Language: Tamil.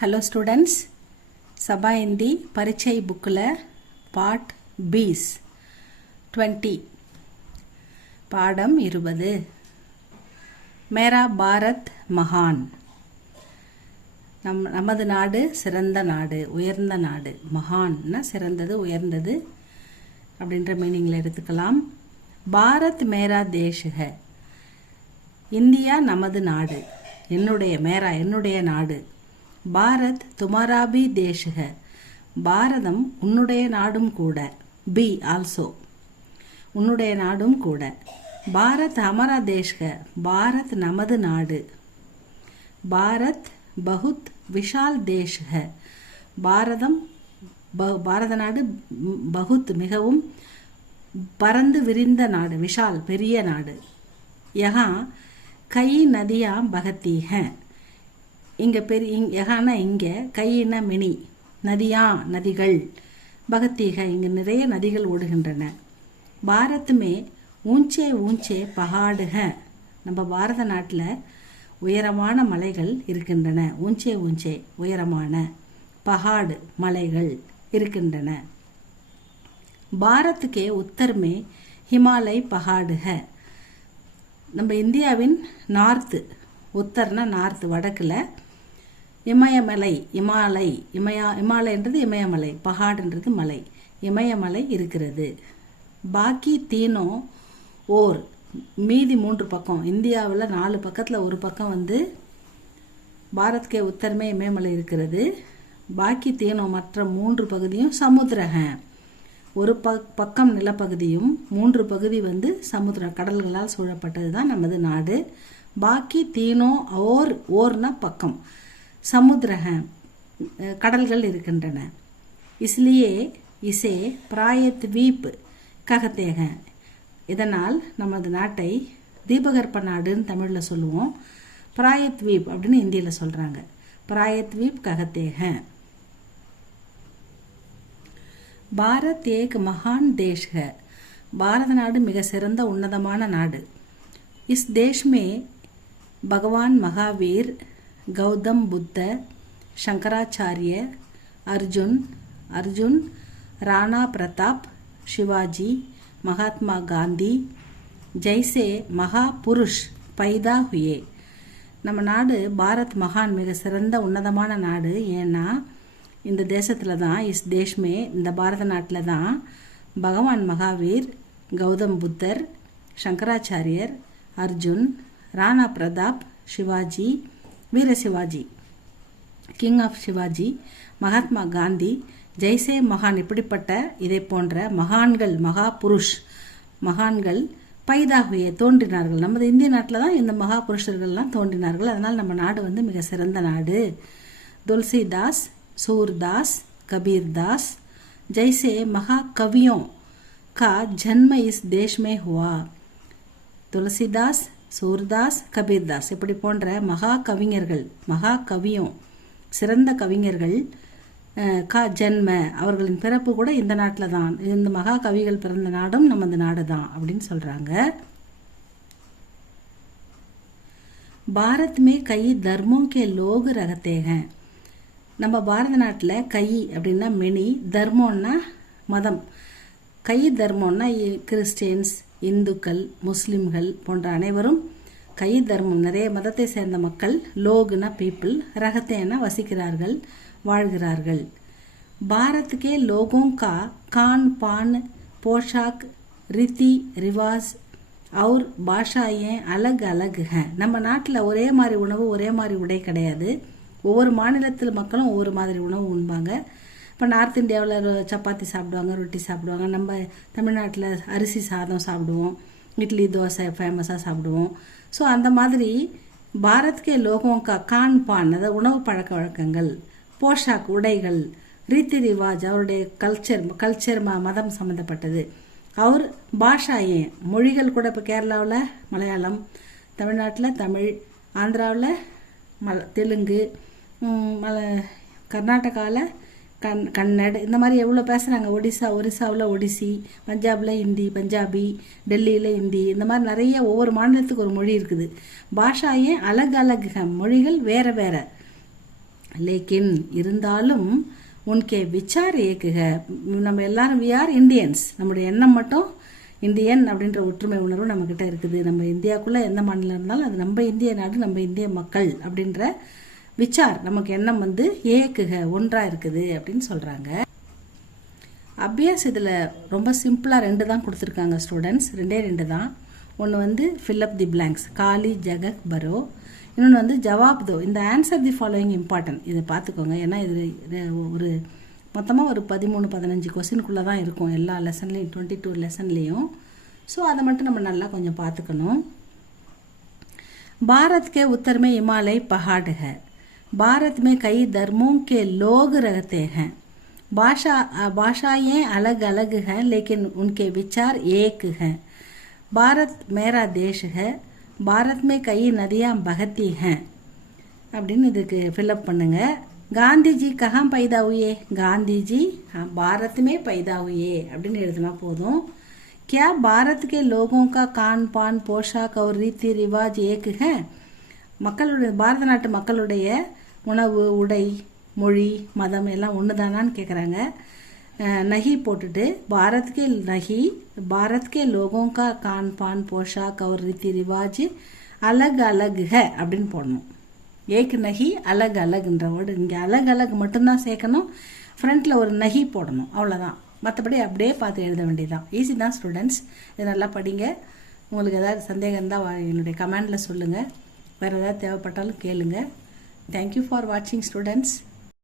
Hello students, Sabha Hindi Parichai bookல part B's 20 பாடம் 20 மேரா பாரத் மகான். நமது நாடு சிறந்த நாடு, உயர்ந்த நாடு. மகான்னா சிறந்தது, உயர்ந்தது அப்படின்ற மீனிங்கில் எடுத்துக்கலாம். பாரத் மேரா தேஷ் ஹை. இந்தியா நமது நாடு, என்னுடைய மேரா என்னுடைய நாடு. பாரத் துமாரா பி தேஷ் ஹை. பாரதம் உன்னுடைய நாடும் கூட. பி ஆல்சோ, உன்னுடைய நாடும் கூட. பாரத் ஹமாரா தேஷ் ஹை. பாரத் நமது நாடு. பாரத் பகுத் விஷால் தேஷ் ஹை. பாரதம் பாரத நாடு பகுத் மிகவும் பரந்து விரிந்த நாடு, விஷால் பெரிய நாடு. யஹா கை நதியா பகத்தி ஹை. இங்கே யஹானா இங்கே, கையின மினி, நதியா நதிகள், பகத்தீக இங்கே நிறைய நதிகள் ஓடுகின்றன. பாரத் மே ஊஞ்சே ஊஞ்சே பஹாடுக. நம்ம பாரத நாட்டில் உயரமான மலைகள் இருக்கின்றன. ஊஞ்சே ஊஞ்சே உயரமான, பஹாடு மலைகள் இருக்கின்றன. பாரத்துக்கே உத்தர்மே ஹிமாலய் பஹாடுக. நம்ம இந்தியாவின் நார்த்து, உத்தர்னா நார்த்து வடக்கில் இமயமலை, இமாலயன்றது இமயமலை, பஹாடுன்றது மலை, இமயமலை இருக்கிறது. பாக்கி தீனோ ஓர், மீதி 3 பக்கம், இந்தியாவில் 4 பக்கத்தில் ஒரு பக்கம் பாரத்கே உத்தரமே இமயமலை இருக்கிறது. பாக்கி தீனோ மற்ற 3 பகுதியும் சமுத்திரக. ஒரு பக்கம் நிலப்பகுதியும் 3 பகுதி சமுத்திர கடல்களால் சூழப்பட்டது தான் நமது நாடு. பாக்கி தீனோ ஓர்னா பக்கம், சமுத்திரக கடல்கள் இருக்கின்றன. இஸ்லியே இசே பிராயத்வீப் ககத்தேக. இதனால் நமது நாட்டை தீபகற்ப நாடுன்னு தமிழில் சொல்லுவோம். பிராயத்வீப் அப்படின்னு இந்தியில் சொல்கிறாங்க. பிராயத்வீப் ககத்தேக. பாரத் ஏக் மகான் தேஷ் ஹை. பாரத நாடு மிக சிறந்த உன்னதமான நாடு. இஸ் தேஷ் மே பகவான் மகாவீர், கௌதம் புத்த, சங்கராச்சாரிய, அர்ஜுன், ராணா பிரதாப், சிவாஜி, மகாத்மா காந்தி ஜெய்சே மகா புருஷ் பைதா ஹுயே. நம்ம நாடு பாரத் மகான் மிக சிறந்த உன்னதமான நாடு. ஏன்னா இந்த தேசத்தில் தான், இஸ் தேஷ்மே இந்த பாரத நாட்டில் தான் பகவான் மகாவீர், கௌதம் புத்தர், சங்கராச்சாரியர், அர்ஜுன், ராணா பிரதாப், சிவாஜி, வீர சிவாஜி, கிங் ஆஃப் சிவாஜி, மகாத்மா காந்தி, ஜெய்சே மகான், இப்படிப்பட்ட இதை போன்ற மகான்கள், மகா புருஷ் மகான்கள் பைதாகுயே தோன்றினார்கள். நமது இந்திய நாட்டில் தான் இந்த மகா புருஷர்கள்லாம் தோன்றினார்கள். அதனால் நம்ம நாடு மிக சிறந்த நாடு. துளசிதாஸ், சூர்தாஸ், கபீர்தாஸ் ஜெய்சே மகா கவியோं का जन्म इस देश में हुआ. துளசிதாஸ், சூர்தாஸ், கபீர்தாஸ் இப்படி போன்ற மகா கவிஞர்கள், மகா கவியோं சிறந்த கவிஞர்கள் கா ஜன்ம அவர்களின் பிறப்பு கூட இந்த நாட்டில் தான். இந்த மகா கவிகள் பிறந்த நாடும் நமது நாடு தான் அப்படின்னு சொல்கிறாங்க. பாரத் மே கை தர்மோं के लोग रहते हैं. நம்ம பாரத நாட்டில் கை அப்படின்னா மெனி, தர்மம்னா மதம். கை தர்மம்னா கிறிஸ்டியன்ஸ், இந்துக்கள், முஸ்லிம்கள் போன்ற அனைவரும் கை தர்மம், நிறைய மதத்தை சேர்ந்த மக்கள். லோகுனா பீப்புள், ரகத்தேனா வசிக்கிறார்கள், வாழ்கிறார்கள். பாரத்துக்கே லோகோं का खान पान, पोशाक, रीति रिवाज और भाषाएं अलग अलग हैं. நம்ம நாட்டில் ஒரே மாதிரி உணவு, ஒரே மாதிரி உடை கிடையாது. ஒவ்வொரு மாநிலத்தில் மக்களும் ஒவ்வொரு மாதிரி உணவு உண்பாங்க. இப்போ நார்த் இந்தியாவில் சப்பாத்தி சாப்பிடுவாங்க, ரொட்டி சாப்பிடுவாங்க. நம்ம தமிழ்நாட்டில் அரிசி சாதம் சாப்பிடுவோம், இட்லி தோசை ஃபேமஸாக சாப்பிடுவோம். ஸோ அந்த மாதிரி பாரத்கே லோகோं का खान पान, அதாவது உணவு பழக்க வழக்கங்கள், போஷாக் உடைகள், ரீதி ரிவாஜ் அவருடைய கல்ச்சர் மதம் சம்மந்தப்பட்டது. அவர் பாஷாயே மொழிகள் கூட. இப்போ கேரளாவில் மலையாளம், தமிழ்நாட்டில் தமிழ், ஆந்திராவில் தெலுங்கு, கர்நாடகாவில் கன்னட், இந்த மாதிரி எவ்வளோ பேசுகிறாங்க. ஒரிசாவில் ஒடிசி, பஞ்சாபில் ஹிந்தி, பஞ்சாபி, டெல்லியில் ஹிந்தி, இந்த மாதிரி நிறைய ஒவ்வொரு மாநிலத்துக்கு ஒரு மொழி இருக்குது. பாஷாயே அலக் அலக் மொழிகள் வேறு வேறு. லேக்கின் இருந்தாலும் உன்கே விச்சார் ஏக்குக. நம்ம எல்லாரும் வி ஆர் இந்தியன்ஸ். நம்முடைய எண்ணம் மட்டும் இந்தியன் அப்படின்ற ஒற்றுமை உணர்வு நம்மக்கிட்ட இருக்குது. நம்ம இந்தியாவுக்குள்ளே எந்த மாநிலம் இருந்தாலும் அது நம்ம இந்திய நாடு, நம்ம இந்திய மக்கள் அப்படின்ற விச்சார் நமக்கு எண்ணம் வந்து ஏக்குக ஒன்றாக இருக்குது அப்படின்னு சொல்கிறாங்க. அபியாஸ் இதில் ரொம்ப சிம்பிளாக 2 தான் கொடுத்துருக்காங்க ஸ்டூடெண்ட்ஸ். 2 தான். ஒன்று வந்து ஃபில்அப் தி பிளாங்க்ஸ், காலி ஜகக் பரோ. இன்னொன்று வந்து ஜவாப் தோ. இந்த ஆன்சர் தி ஃபாலோயிங் இம்பார்ட்டன்ட். இதை பார்த்துக்கோங்க. ஏன்னா இது ஒரு மொத்தமாக ஒரு 13-15 கொஸ்டினுக்குள்ளே தான் இருக்கும் எல்லா லெசன்லேயும், 22 லெசன்லேயும். ஸோ அதை மட்டும் நம்ம நல்லா கொஞ்சம் பார்த்துக்கணும். பாரத் के उत्तर में हिमालय पहाड़ है. भारत में कई धर्मों के लोग रहते हैं. भाषाएं अलग अलग हैं लेकिन उनके विचार एक हैं. भारत मेरा देश है. भारत में कई नदियाँ बहती हैं அப்படின்னு இதுக்கு ஃபில்அப் பண்ணுங்க. गांधी जी कहाँ पैदा हुए? गांधी जी भारत में पैदा हुए அப்படின்னு எழுதினா போதும். क्या भारत के लोगों का खान पान पोशाक और रीति रिवाज एक है? மக்களுடைய பாரத நாட்டு மக்களுடைய உணவு, உடை, மொழி, மதம் எல்லாம் ஒன்று தானான்னு கேட்குறாங்க. நஹி போட்டுட்டு பாரத் கே லோகோं का खान पान पोशाक और रीति रिवाज अलग अलग है அப்படின்னு போடணும். ஏக்கு நஹி அலக் அலகுன்ற வேர்டு இங்கே அலக் அலக் மட்டும்தான் சேர்க்கணும். ஃப்ரண்ட்டில் ஒரு நஹி போடணும், அவ்வளோதான். மற்றபடி அப்படியே பார்த்து எழுத வேண்டியதுதான். ஈஸி தான் ஸ்டூடெண்ட்ஸ். இதை நல்லா படிங்க. உங்களுக்கு ஏதாவது சந்தேகம் இருந்தால் என்னுடைய கமெண்டில் சொல்லுங்கள். வேறு ஏதாவது தேவைப்பட்டாலும் கேளுங்க. தேங்க்யூ ஃபார் வாட்சிங் ஸ்டூடெண்ட்ஸ்.